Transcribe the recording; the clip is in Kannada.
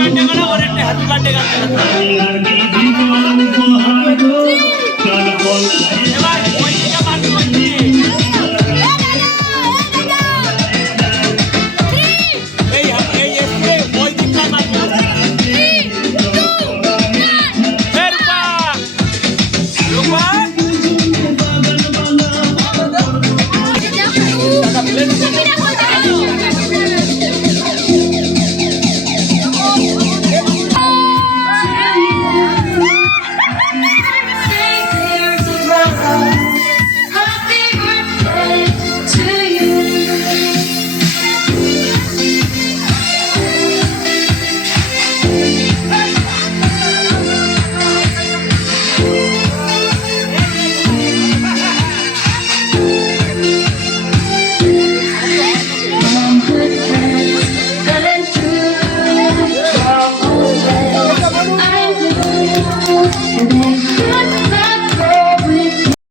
ಗಂಟೆಗಳ ಹೊರಟೆ ಹತ್ತು ಗಂಟೆಗಳ